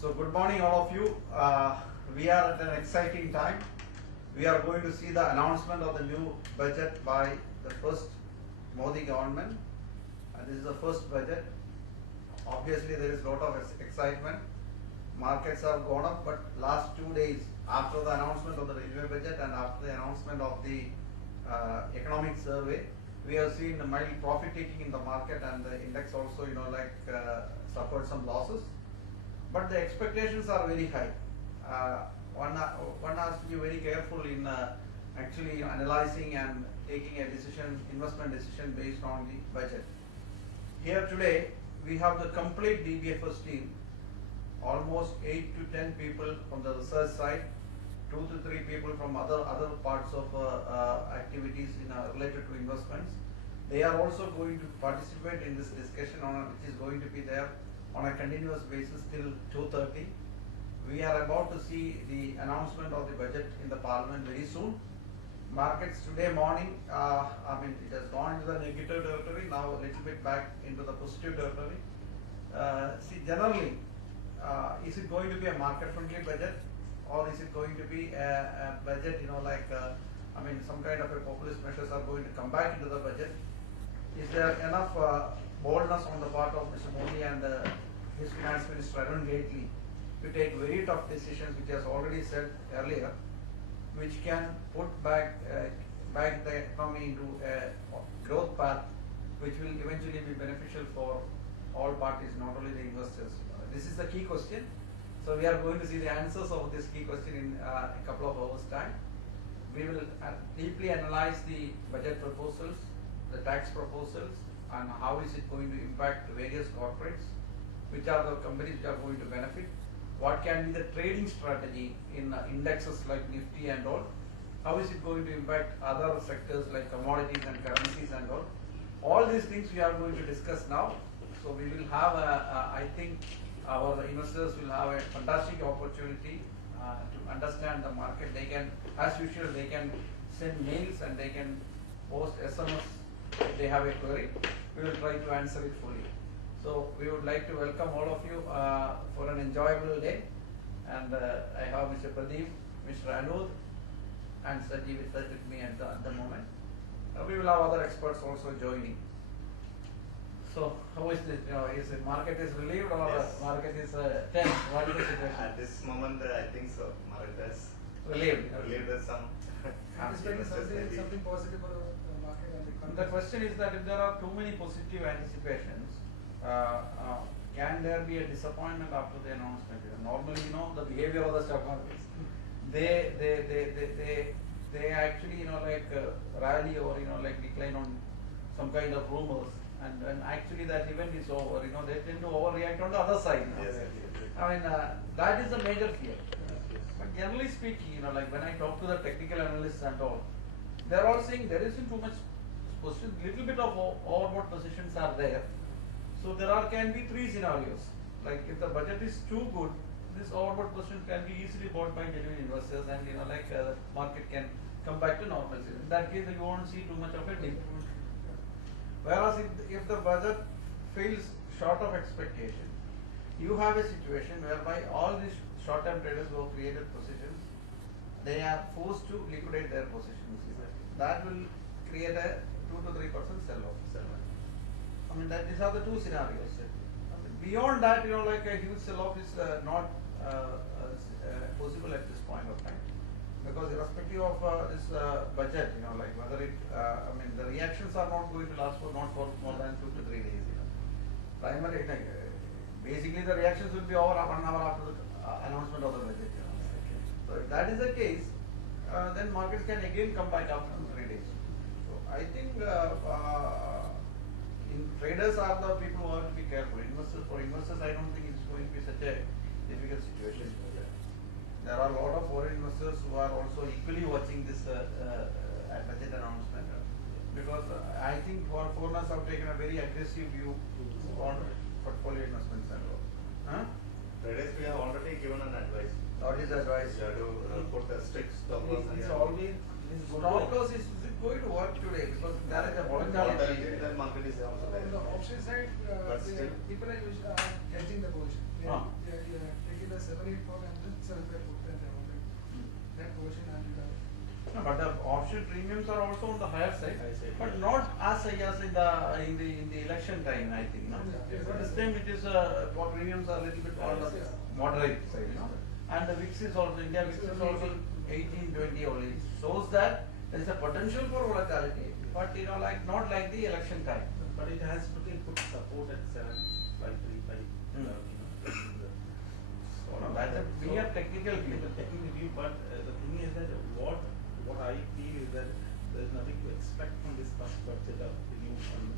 So good morning all of you. We are at an exciting time. We are going to see the announcement of the new budget by the first Modi government. And this is the first budget. Obviously there is a lot of excitement. Markets have gone up, but last 2 days after the announcement of the railway budget and after the announcement of the economic survey, we have seen a mild profit taking in the market, and the index also suffered some losses. But the expectations are very high. One has to be very careful in actually analyzing and taking a decision, investment decision based on the budget. Here today we have the complete DBFS team, almost 8 to 10 people from the research side, 2 to 3 people from other parts of activities related to investments. They are also going to participate in this discussion which is going to be there on a continuous basis till 2:30. We are about to see the announcement of the budget in the parliament very soon. Markets today morning, it has gone into the negative territory, now a little bit back into the positive territory. Generally, is it going to be a market-friendly budget, or is it going to be a budget, some kind of a populist measures are going to come back into the budget? Is there enough boldness on the part of Mr. Modi and his finance minister Arun Jaitley to take very tough decisions, which he has already said earlier, which can put back the economy into a growth path, which will eventually be beneficial for all parties, not only the investors. This is the key question. So we are going to see the answers of this key question in a couple of hours' time. We will deeply analyze the budget proposals, the tax proposals, and how is it going to impact various corporates, which are the companies which are going to benefit, what can be the trading strategy in indexes like Nifty and all, how is it going to impact other sectors like commodities and currencies and all. All these things we are going to discuss now. So we will have, I think our investors will have a fantastic opportunity to understand the market. They can, as usual, they can send mails and they can post SMS if they have a query. We will try to answer it fully. So we would like to welcome all of you for an enjoyable day. And I have Mr. Pradeep, Mr. Anuj, and Saji with me at the moment. We will have other experts also joining. So how is this? Is the market is relieved or Yes. market is tense? What is the situation? At this moment, I think so. Market has Relieved. relieved some. Something positive for the market and the economy. The question is that if there are too many positive anticipations, can there be a disappointment after the announcement? Normally, the behavior of the stock markets, they actually, rally or, decline on some kind of rumors. And when actually that event is over, they tend to overreact on the other side. Yes. That is the major fear. But generally speaking, when I talk to the technical analysts and all, they're all saying there isn't too much position, little bit of overbought positions are there. So there can be 3 scenarios. Like if the budget is too good, this overbought position can be easily bought by genuine investors, and the market can come back to normalcy. In that case, you won't see too much of a dip. Whereas if the budget fails short of expectation, you have a situation whereby all these short-term traders who have created positions, they are forced to liquidate their positions. That will create a 2 to 3% sell-off. These are the 2 scenarios. Beyond that, a huge sell-off is not possible at this point of time. Because irrespective of this budget, whether it, the reactions are not going to last for more than 2 to 3 days. Primarily, basically the reactions will be over 1 hour after the announcement of the budget. So if that is the case, then markets can again come back after 2 to 3 days. So I think traders are the people who have to be careful. For investors, I don't think it's going to be such a difficult situation. There are a lot of foreign investors who are also equally watching this budget announcement, because I think foreigners have taken a very aggressive view on portfolio investments and all. Traders, we have already given an advice. What is the advice? You have to put a strict stop loss. It's already Stop loss is it going to work today, because there is a volatility. The market is also on the there. option side, But still- people are hedging the position. They are taking the 184 and then 75% that portion and No, but the option premiums are also on the higher side, High side, but yeah. not as high as in the election time, I think. No? Yes, So this time it is for premiums are a little bit on the Yes. moderate side, you know. And the VIX is also India VIX is also 18, 20 only. It shows that there is a potential for volatility, but you know, like not like the election time. But it has to take put support at 7,535. So no, that's a mere technical view. Technical view, but the thing is that what I feel is that there is nothing to expect from this first budget of the new fund,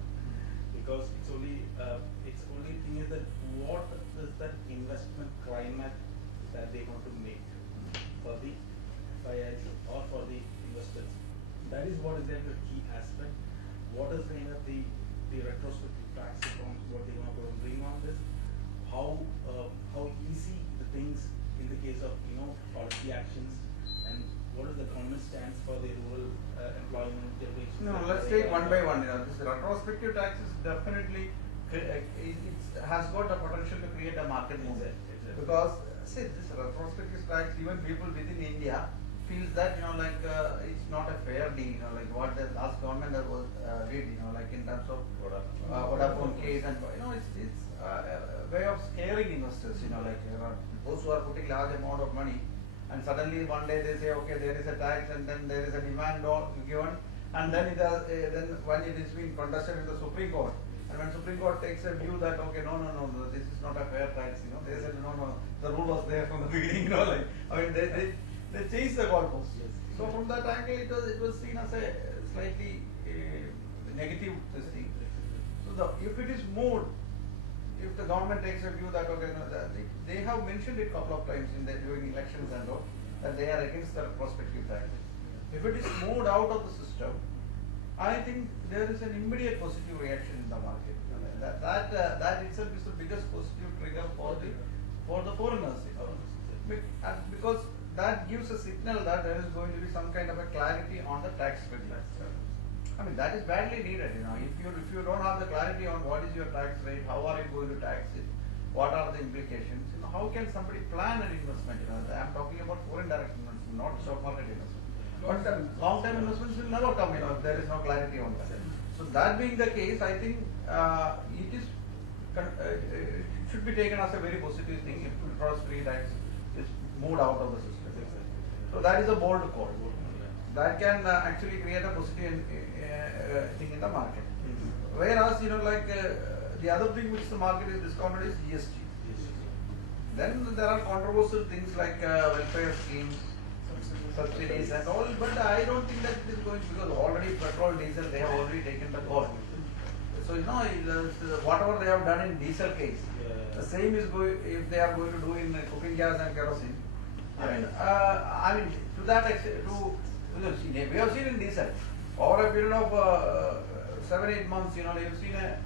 because it's only thing is that what is that investment climate that they want to make for the buyers or for the investors. That is what is then the key aspect. What is kind of the retrospective tax reforms, what they want to bring on this, how easy the things in the case of policy actions, and what is the government stance for the rural employment generation. No, let's take one by one. You know, this retrospective tax is definitely it has got the potential to create a market movement. Exactly. Because see, this retrospective tax, even people within India feels that it's not a fair deal. You know, like what the last government that was did. You know, like in terms of Vodafone case, and it's a way of scaring investors. You know, like those who are putting large amount of money, and suddenly one day they say, okay, there is a tax, and then there is a demand given, and then then when it is being contested in the Supreme Court, and when Supreme Court takes a view that okay, no, this is not a fair tax, they said no, the rule was there from the beginning, they changed the goalposts. Yes. So from that angle, it was seen as a slightly negative thing. So if it is moved, if the government takes a view that okay, they have mentioned it couple of times during elections and all that they are against the prospective tax. If it is moved out of the system, I think there is an immediate positive reaction in the market. That itself is the biggest positive trigger for the foreigners. Because that gives a signal that there is going to be some kind of a clarity on the tax regime. I mean, that is badly needed. If you don't have the clarity on what is your tax rate, how are you going to tax it, what are the implications, how can somebody plan an investment? I am talking about foreign direct investment, not stock market investment. But long-term investments will never come if there is no clarity on that. So that being the case, I think it should be taken as a very positive thing if cross-free tax is moved out of the system. So that is a bold call. That can actually create a positive thing in the market. Whereas, the other thing which the market is discounted is GST. Then there are controversial things like welfare schemes, subsidies and all, but I don't think that it is going, because already petrol, diesel, they have already taken the call. So whatever they have done in diesel case, the same is going if they are going to do in cooking gas and kerosene. I mean, to that extent, we have seen in diesel over a period of 7-8 months, you've seen a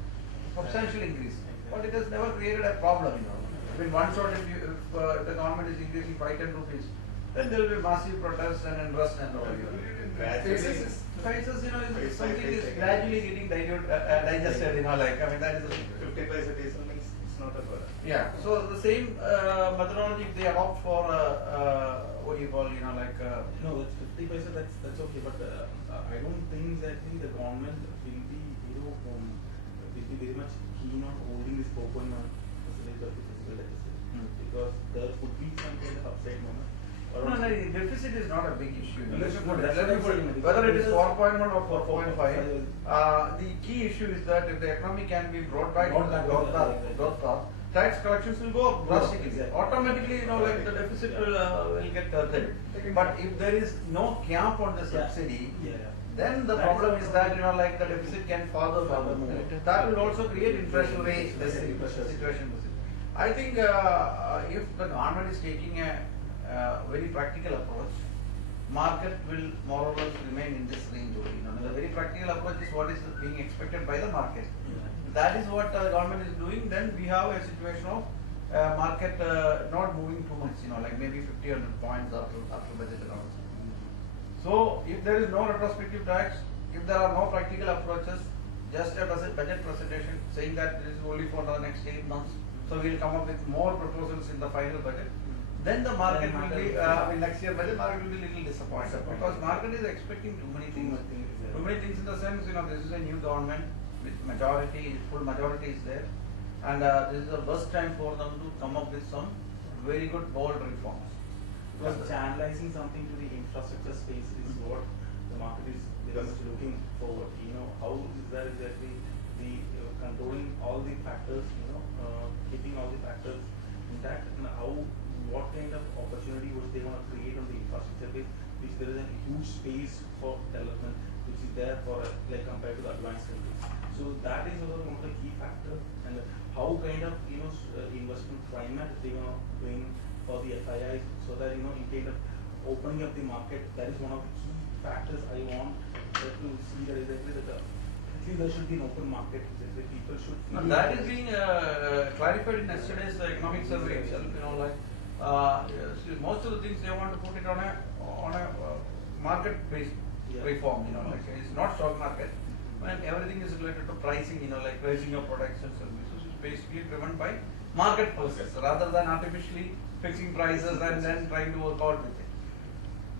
substantial increase, but it has never created a problem. In one shot, if the government is increasing 5-10 rupees, then there will be massive protests and unrest and all. Prices, is something is gradually getting digested. That is. 50 paisa diesel means it's not a burden. Yeah. So the same methodology if they adopt for what do you call No, that's 50 paisa. That's okay, but I don't think that the government will be will be very much keen on holding this open percentage of the physical deficit, because there could be some kind of upside moment. No, the deficit is not a big issue. That's Whether it is 4.1 or 4.5, the key issue is that if the economy can be brought back to the growth path, tax collections will go up drastically. Exactly. Automatically, the deficit will get curtailed. But if there is no cap on the subsidy, then the problem is that the deficit can further move. That will also create inflationary situation. I think if the government is taking a very practical approach, market will more or less remain in this range only. The very practical approach is what is being expected by the market. That is what the government is doing. Then we have a situation of market not moving too much, like maybe 50-100 points after budget announcement. So if there is no retrospective tax, if there are no practical approaches, just a budget presentation saying that this is only for the next 8 months, so we will come up with more proposals in the final budget, then the market Then will market be, will I mean, next year budget market will be little disappointed because market is expecting too many things. Too many things in the sense, this is a new government with majority, full majority is there, and this is the first time for them to come up with some very good bold reforms. Because channelizing something to the infrastructure space is what the market is very much looking forward. How is that exactly the controlling all the factors, keeping all the factors intact, and what kind of opportunity which they want to create on the infrastructure base, which there is a huge space for development, which is there for like compared to the advanced countries. So that is also one of the key factors, and how kind of investment climate they want to bring for the FIIs, so that in kind of opening up the market, that is one of the key factors I want to see that exactly that at least there should be an open market, that the people should feel. And that is being clarified in yesterday's economic survey itself. Yes, most of the things they want to put it on a market-based reform. It's not stock market. When everything is related to pricing, like pricing of products and services is basically driven by market forces rather than artificially fixing prices and then trying to work out with it.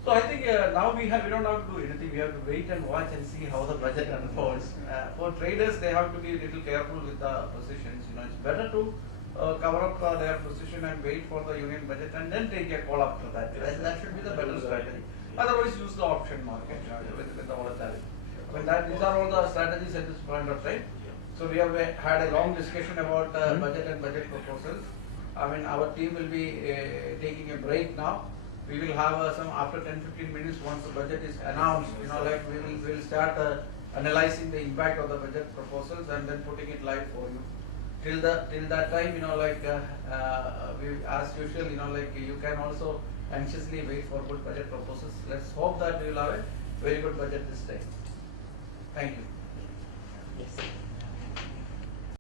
So I think now we don't have to do anything. We have to wait and watch and see how the budget unfolds. For traders, they have to be a little careful with the positions. It's better to cover up their position and wait for the union budget and then take a call after that. That should be the better strategy. Otherwise, use the option market with the volatility. These are all the strategies at this point of time. So we have had a long discussion about budget and budget proposals. Our team will be taking a break now. We will have some after 10-15 minutes once the budget is announced. We will start analyzing the impact of the budget proposals and then putting it live for you. Till that time, we, as usual, you can also anxiously wait for good budget proposals. Let's hope that we will have a very good budget this time. Thank you.